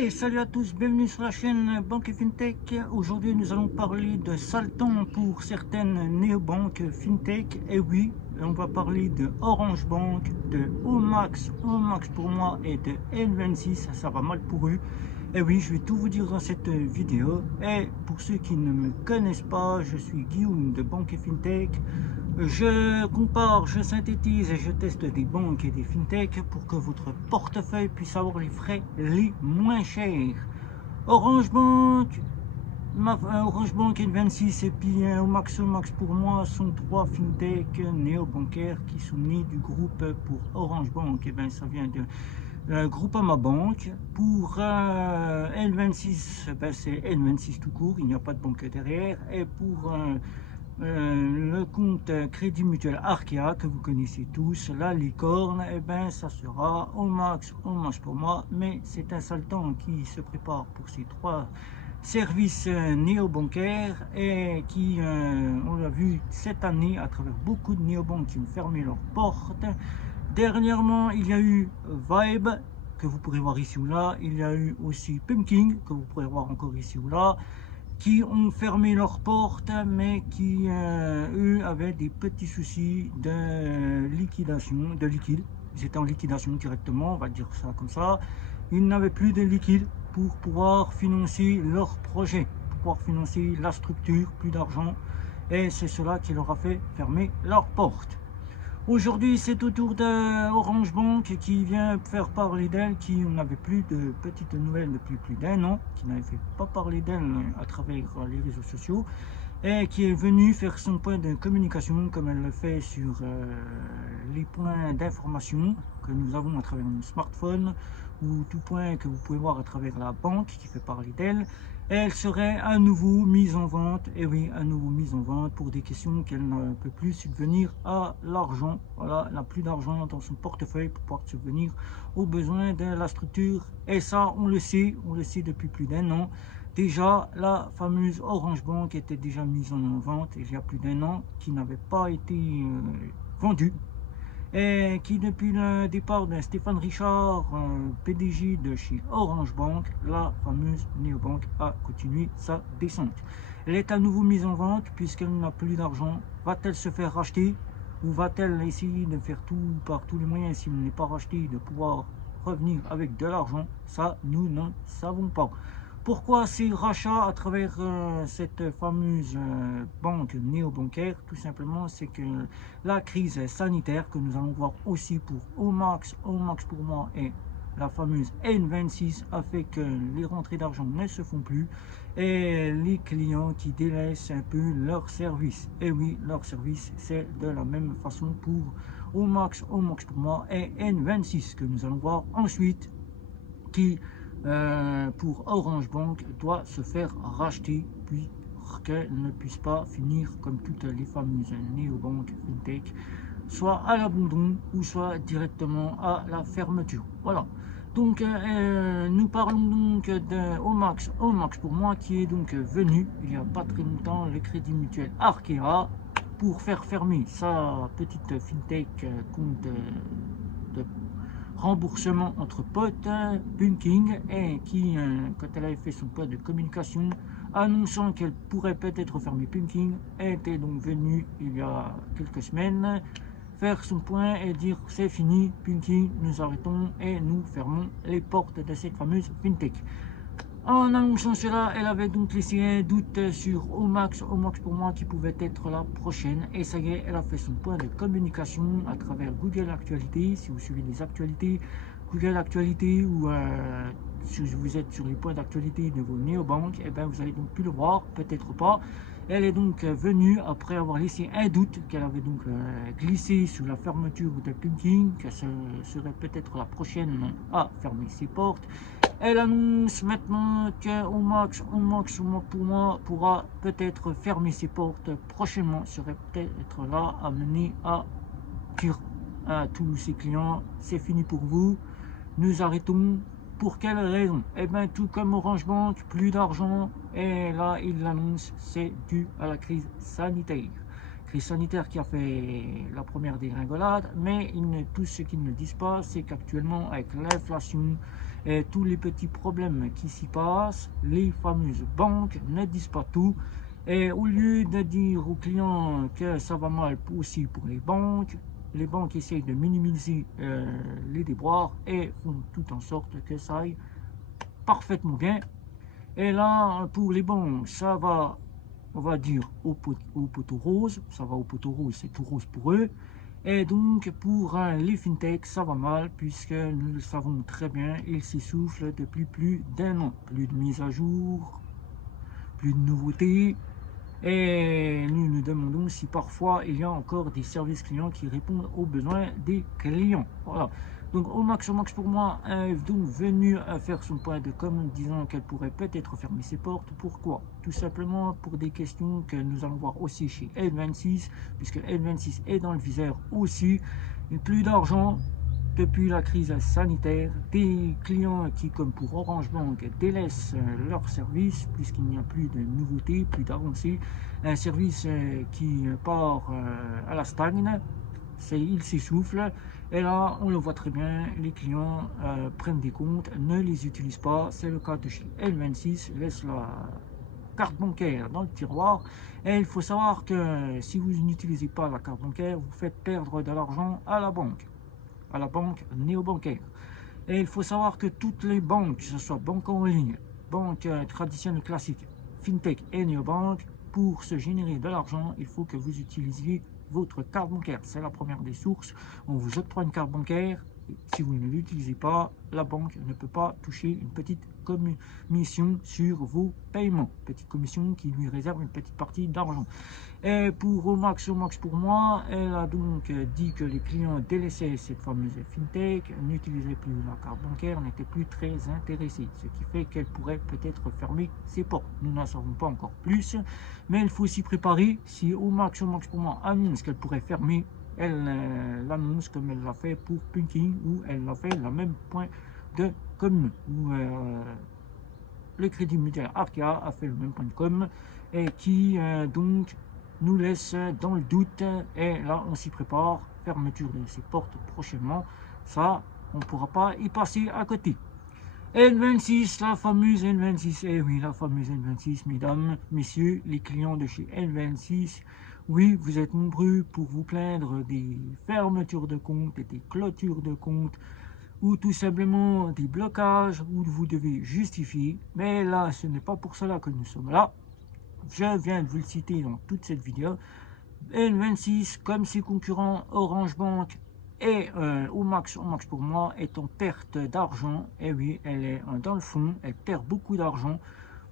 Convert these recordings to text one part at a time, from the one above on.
Hey, salut à tous, bienvenue sur la chaîne Banque et FinTech. Aujourd'hui, nous allons parler de sale temps pour certaines néobanques FinTech. Et oui, on va parler de Orange Bank, de Omax, Omax pour moi et de N26, ça va mal pour eux. Et oui, je vais tout vous dire dans cette vidéo. Et pour ceux qui ne me connaissent pas, je suis Guillaume de Banque et FinTech. Je compare, je synthétise et je teste des banques et des fintechs pour que votre portefeuille puisse avoir les frais les moins chers. Orange Bank, Orange Bank N26 et puis Omax pour moi sont trois fintechs néo-bancaires qui sont nés du groupe pour Orange Bank. Et bien ça vient de Groupama Bank. Pour N26, ben, c'est N26 tout court, il n'y a pas de banque derrière. Et pour le compte Crédit Mutuel Arkea que vous connaissez tous, la licorne, et ben ça sera Omax pour moi, mais c'est un sale temps qui se prépare pour ces trois services néo-bancaires et qui, on l'a vu cette année à travers beaucoup de néobanques qui ont fermé leurs portes. Dernièrement, il y a eu Vibe que vous pourrez voir ici ou là, il y a eu aussi Pumpkin que vous pourrez voir encore ici ou là, qui ont fermé leurs portes, mais qui, eux, avaient des petits soucis de liquidation, de liquide. Ils étaient en liquidation directement, on va dire ça comme ça. Ils n'avaient plus de liquide pour pouvoir financer leur projet, pour pouvoir financer la structure, plus d'argent. Et c'est cela qui leur a fait fermer leurs portes. Aujourd'hui, c'est au tour d'Orange Bank qui vient faire parler d'elle, qui n'avait plus de petites nouvelles depuis plus d'un an, qui n'avait fait pas parler d'elle à travers les réseaux sociaux, et qui est venue faire son point de communication comme elle le fait sur les points d'information que nous avons à travers nos smartphones, ou tout point que vous pouvez voir à travers la banque qui fait parler d'elle. Elle serait à nouveau mise en vente, et oui, à nouveau mise en vente pour des questions qu'elle ne peut plus subvenir à l'argent. Voilà, elle n'a plus d'argent dans son portefeuille pour pouvoir subvenir aux besoins de la structure. Et ça, on le sait depuis plus d'un an. Déjà, la fameuse Orange Bank était déjà mise en vente il y a plus d'un an, qui n'avait pas été vendue, et qui depuis le départ de Stéphane Richard, PDG de chez Orange Bank, la fameuse néobanque a continué sa descente. Elle est à nouveau mise en vente puisqu'elle n'a plus d'argent. Va-t-elle se faire racheter ou va-t-elle essayer de faire tout par tous les moyens, s'il n'est pas racheté, de pouvoir revenir avec de l'argent? Ça, nous ne savons pas. Pourquoi ces rachats à travers cette fameuse banque néo-bancaire? Tout simplement, c'est que la crise sanitaire que nous allons voir aussi pour Omax pour moi et la fameuse N26 a fait que les rentrées d'argent ne se font plus et les clients qui délaissent un peu leur service. Et oui, leur service, c'est de la même façon pour Omax pour moi et N26 que nous allons voir ensuite, qui pour Orange Bank doit se faire racheter puis qu'elle ne puisse pas finir comme toutes les fameuses néobanques fintech, soit à l'abandon ou soit directement à la fermeture. Voilà. Donc nous parlons donc de Omax pour moi, qui est donc venu il n'y a pas très longtemps, le Crédit Mutuel Arkea, pour faire fermer sa petite fintech compte de remboursement entre potes, Bunking, et qui, quand elle avait fait son point de communication, annonçant qu'elle pourrait peut-être fermer Bunking, était donc venue il y a quelques semaines faire son point et dire c'est fini, Bunking, nous arrêtons et nous fermons les portes de cette fameuse fintech. En annonçant cela, elle avait donc laissé un doute sur Omax pour moi, qui pouvait être la prochaine. Et ça y est, elle a fait son point de communication à travers Google Actualité. Si vous suivez les actualités, Google Actualité, ou si vous êtes sur les points d'actualité de vos néobanques, et ben vous allez donc pu le voir, peut-être pas. Elle est donc venue après avoir laissé un doute qu'elle avait donc glissé sur la fermeture de Pumpkin, que ce serait peut-être la prochaine à fermer ses portes. Elle annonce maintenant que Omax pour moi pourra peut-être fermer ses portes prochainement, serait peut-être là à mener à dire à tous ses clients c'est fini pour vous, nous arrêtons. Pour quelle raison? Eh bien, tout comme Orange Bank, plus d'argent, et là il l'annonce, c'est dû à la crise sanitaire. crise sanitaire qui a fait la première dégringolade, mais tout ce qu'ils ne disent pas, c'est qu'actuellement, avec l'inflation et tous les petits problèmes qui s'y passent, les fameuses banques ne disent pas tout. Et au lieu de dire aux clients que ça va mal aussi pour les banques essayent de minimiser les déboires et font tout en sorte que ça aille parfaitement bien. Et là, pour les banques, ça va, on va dire, au poteau rose. Ça va au poteau rose, c'est tout rose pour eux. Et donc, pour les fintechs, ça va mal, puisque nous le savons très bien, ils s'essoufflent depuis plus d'un an. Plus de mise à jour, plus de nouveautés. Et nous nous demandons si parfois il y a encore des services clients qui répondent aux besoins des clients. Voilà. Donc Omax pour moi est donc venu à faire son point de com disant qu'elle pourrait peut-être fermer ses portes. Pourquoi? Tout simplement pour des questions que nous allons voir aussi chez N26, puisque N26 est dans le viseur aussi. Plus d'argent depuis la crise sanitaire, des clients qui, comme pour Orange Bank, délaissent leur service puisqu'il n'y a plus de nouveautés, plus d'avancées, un service qui part à la stagne, il s'essouffle, et là on le voit très bien, les clients prennent des comptes, ne les utilisent pas, c'est le cas de chez N26, laisse la carte bancaire dans le tiroir, et il faut savoir que si vous n'utilisez pas la carte bancaire, vous faites perdre de l'argent à la banque néobancaire. Et il faut savoir que toutes les banques, que ce soit banque en ligne, banque traditionnelle classique, fintech et néobanque, pour se générer de l'argent, il faut que vous utilisiez votre carte bancaire. C'est la première des sources. On vous octroie une carte bancaire. Si vous ne l'utilisez pas, la banque ne peut pas toucher une petite commission sur vos paiements. Petite commission qui lui réserve une petite partie d'argent. Et pour Omax pour moi, elle a donc dit que les clients délaissaient cette fameuse fintech, n'utilisaient plus la carte bancaire, n'étaient plus très intéressés, ce qui fait qu'elle pourrait peut-être fermer ses portes. Nous n'en savons pas encore plus, mais il faut s'y préparer. Si Omax pour moi annonce qu'elle pourrait fermer, elle l'annonce comme elle l'a fait pour Punky, où elle l'a fait le même point de com, où le Crédit Mutuel Arkea a fait le même point de com, et qui donc nous laisse dans le doute, et là on s'y prépare, fermeture de ces portes prochainement, ça on ne pourra pas y passer à côté. N26, la fameuse N26, et oui, la fameuse N26, mesdames, messieurs, les clients de chez N26, oui, vous êtes nombreux pour vous plaindre des fermetures de comptes et des clôtures de comptes, ou tout simplement des blocages où vous devez justifier, mais là ce n'est pas pour cela que nous sommes là. Je viens de vous le citer dans toute cette vidéo. N26, comme ses concurrents Orange Bank et Omax pour moi, est en perte d'argent. Et oui, elle est dans le fond, elle perd beaucoup d'argent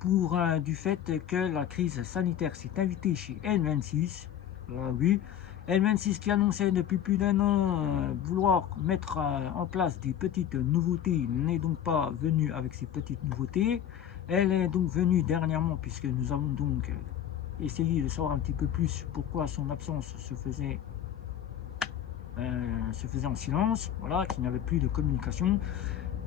pour du fait que la crise sanitaire s'est invitée chez N26. Oui, N26 qui annonçait depuis plus d'un an vouloir mettre en place des petites nouveautés, n'est donc pas venue avec ces petites nouveautés. Elle est donc venue dernièrement, puisque nous avons donc essayé de savoir un petit peu plus pourquoi son absence se faisait en silence, voilà, qu'il n'y avait plus de communication.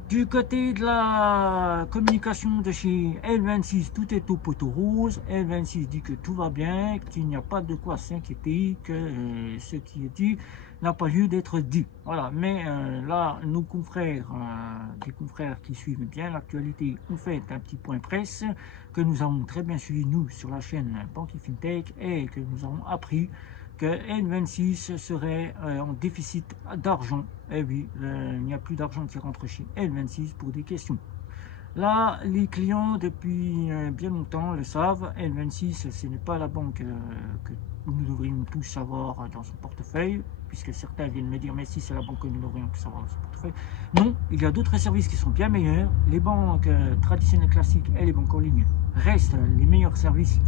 Du côté de la communication de chez N26, tout est au poteau rose. N26 dit que tout va bien, qu'il n'y a pas de quoi s'inquiéter, que ce qui est dit n'a pas lieu d'être dit. Voilà, mais là, nos confrères, des confrères qui suivent bien l'actualité, ont fait un petit point presse que nous avons très bien suivi, nous, sur la chaîne Banky Fintech, et que nous avons appris que N26 serait en déficit d'argent. Eh oui, il n'y a plus d'argent qui rentre chez N26 pour des questions. Là, les clients, depuis bien longtemps, le savent. N26, ce n'est pas la banque que nous devrions tous savoir dans son portefeuille, puisque certains viennent me dire, mais si c'est la banque que nous devrions tous savoir dans son portefeuille. Non, il y a d'autres services qui sont bien meilleurs. Les banques traditionnelles classiques et les banques en ligne restent les meilleurs services.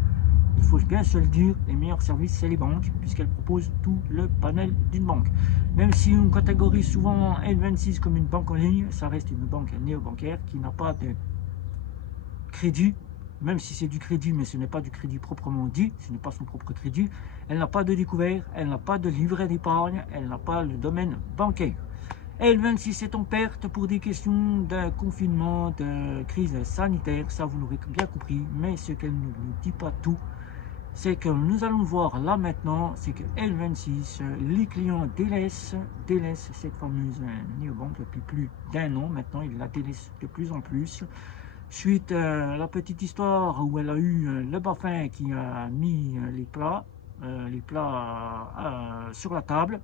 Il faut bien se le dire, les meilleurs services, c'est les banques, puisqu'elles proposent tout le panel d'une banque. Même si on catégorise souvent N26 comme une banque en ligne, ça reste une banque néobancaire qui n'a pas de crédit, même si c'est du crédit, mais ce n'est pas du crédit proprement dit, ce n'est pas son propre crédit. Elle n'a pas de découvert, elle n'a pas de livret d'épargne, elle n'a pas le domaine bancaire. N26 est en perte pour des questions de confinement, de crise sanitaire, ça vous l'aurez bien compris, mais ce qu'elle ne nous dit pas tout, c'est que nous allons voir là maintenant, c'est que N26, les clients délaissent cette fameuse néobanque depuis plus d'un an maintenant, ils la délaissent de plus en plus. Suite à la petite histoire où elle a eu le Bafin qui a mis les plats sur la table.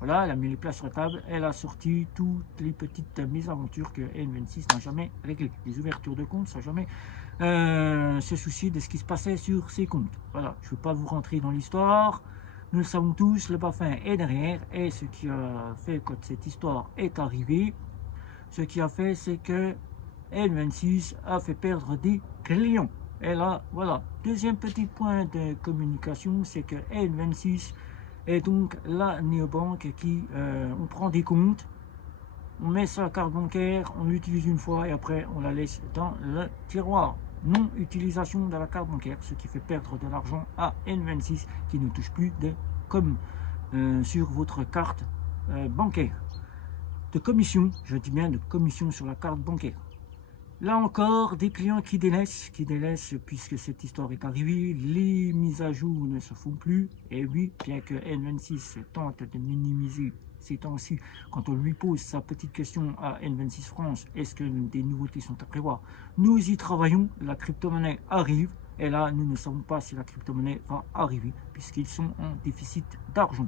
Voilà, elle a mis les plats sur la table, elle a sorti toutes les petites mésaventures que N26 n'a jamais réglées. Les ouvertures de compte, ça n'a jamais se soucier de ce qui se passait sur ses comptes. Voilà, je ne veux pas vous rentrer dans l'histoire. Nous le savons tous, le Bafin est derrière. Et ce qui a fait quand cette histoire est arrivée, ce qui a fait, c'est que N26 a fait perdre des clients. Et là, voilà. Deuxième petit point de communication, c'est que N26 est donc la néobanque qui, on prend des comptes, on met sa carte bancaire, on l'utilise une fois et après on la laisse dans le tiroir. Non utilisation de la carte bancaire, ce qui fait perdre de l'argent à N26 qui ne touche plus de com sur votre carte bancaire. De commission, je dis bien de commission sur la carte bancaire. Là encore, des clients qui délaissent puisque cette histoire est arrivée, les mises à jour ne se font plus. Et oui, bien que N26 tente de minimiser ces temps-ci, quand on lui pose sa petite question à N26 France, est-ce que des nouveautés sont à prévoir? Nous y travaillons, la crypto-monnaie arrive, et là, nous ne savons pas si la crypto-monnaie va arriver, puisqu'ils sont en déficit d'argent.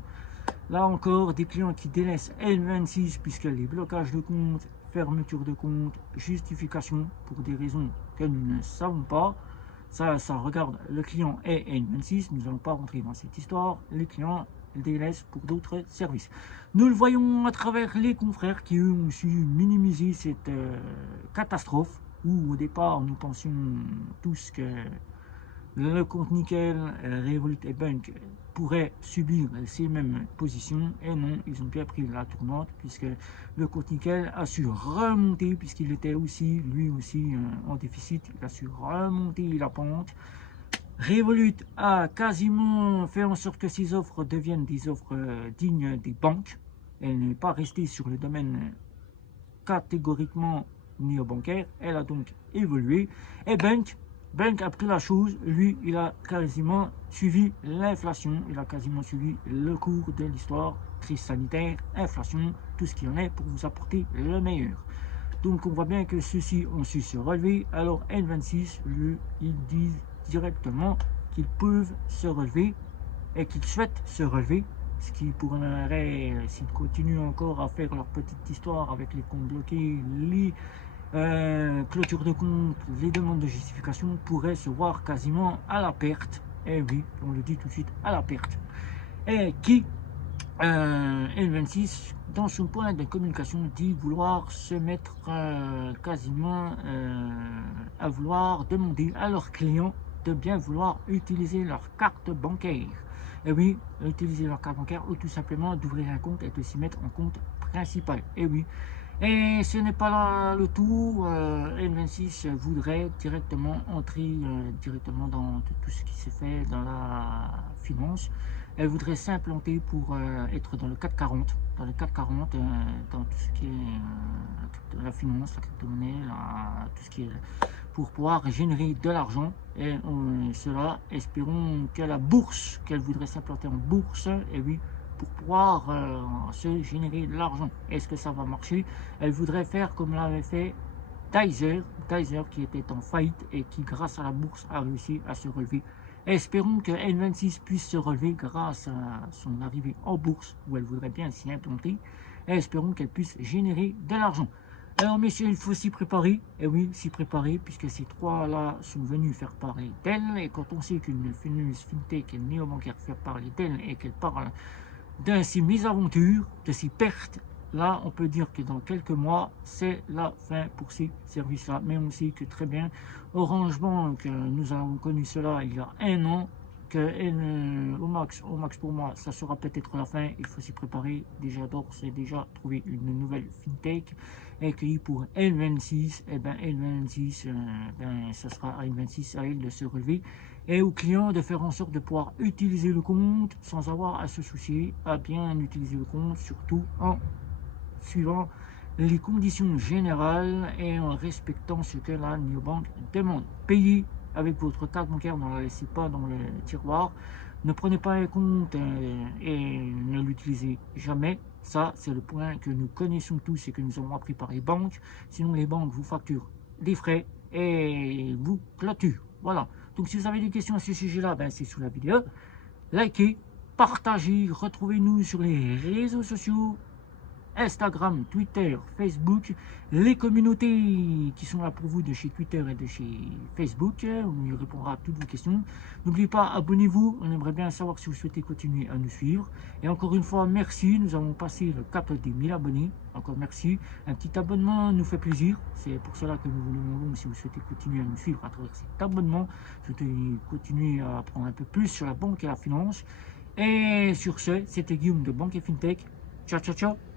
Là encore, des clients qui délaissent N26 puisque les blocages de compte, fermeture de compte, justification pour des raisons que nous ne savons pas. Ça regarde le client et N26. Nous n'allons pas rentrer dans cette histoire. Les clients délaissent pour d'autres services. Nous le voyons à travers les confrères qui eux ont su minimiser cette catastrophe où au départ nous pensions tous que le compte Nickel, Revolut et Bunk pourraient subir ces mêmes positions et non, ils ont bien pris la tournante puisque le compte Nickel a su remonter puisqu'il était aussi, lui aussi en déficit, il a su remonter la pente. Revolut a quasiment fait en sorte que ces offres deviennent des offres dignes des banques. Elle n'est pas restée sur le domaine catégoriquement néo-bancaire, elle a donc évolué et Bunk a pris la chose, lui, il a quasiment suivi l'inflation, il a quasiment suivi le cours de l'histoire, crise sanitaire, inflation, tout ce qu'il y en est pour vous apporter le meilleur. Donc on voit bien que ceux-ci ont su se relever, alors N26, lui, ils disent directement qu'ils peuvent se relever et qu'ils souhaitent se relever, ce qui pourrait, s'ils continuent encore à faire leur petite histoire avec les comptes bloqués, les clôture de compte, les demandes de justification pourraient se voir quasiment à la perte. Et oui, on le dit tout de suite, à la perte. Et qui, N26, dans son point de communication, dit vouloir se mettre quasiment à vouloir demander à leurs clients de bien vouloir utiliser leur carte bancaire. Et oui, utiliser leur carte bancaire ou tout simplement d'ouvrir un compte et de s'y mettre en compte principal. Et oui. Et ce n'est pas là le tout, N26 voudrait directement entrer directement dans tout ce qui s'est fait dans la finance. Elle voudrait s'implanter pour être dans le 440, dans le 440, dans tout ce qui est la finance, la crypto-monnaie, tout ce qui est pour pouvoir générer de l'argent. Et cela, espérons que la bourse, qu'elle voudrait s'implanter en bourse, et oui, pour pouvoir se générer de l'argent. Est-ce que ça va marcher? Elle voudrait faire comme l'avait fait Tizer qui était en faillite et qui grâce à la bourse a réussi à se relever. Espérons que N26 puisse se relever grâce à son arrivée en bourse où elle voudrait bien s'y implanter et espérons qu'elle puisse générer de l'argent. Alors messieurs, il faut s'y préparer, et oui, s'y préparer, puisque ces trois-là sont venus faire parler d'elle, et quand on sait qu'une fintech et une néobancaire fait parler d'elle, et qu'elle parle de ces mésaventures, de ces pertes, là on peut dire que dans quelques mois c'est la fin pour ces services là, mais on sait que très bien Orange Bank, nous avons connu cela il y a un an, que au max pour moi ça sera peut-être la fin, il faut s'y préparer, déjà d'ores et déjà trouver une nouvelle fintech, et que pour N26, et ben N26, ça sera à N26 à elle de se relever, et aux clients de faire en sorte de pouvoir utiliser le compte sans avoir à se soucier à bien utiliser le compte, surtout en suivant les conditions générales et en respectant ce que la néobanque demande. Payer avec votre carte bancaire, ne la laissez pas dans le tiroir. Ne prenez pas un compte et ne l'utilisez jamais. Ça, c'est le point que nous connaissons tous et que nous avons appris par les banques. Sinon, les banques vous facturent des frais et vous clôturent. Voilà. Donc, si vous avez des questions à ce sujet-là, ben, c'est sous la vidéo. Likez, partagez, retrouvez-nous sur les réseaux sociaux. Instagram, Twitter, Facebook, les communautés qui sont là pour vous de chez Twitter et de chez Facebook, on y répondra à toutes vos questions. N'oubliez pas, abonnez-vous, on aimerait bien savoir si vous souhaitez continuer à nous suivre. Et encore une fois, merci, nous avons passé le cap des 1000 abonnés, encore merci. Un petit abonnement nous fait plaisir, c'est pour cela que nous vous demandons si vous souhaitez continuer à nous suivre à travers cet abonnement, si vous souhaitez continuer à apprendre un peu plus sur la banque et la finance. Et sur ce, c'était Guillaume de Banque et FinTech. Ciao, ciao, ciao.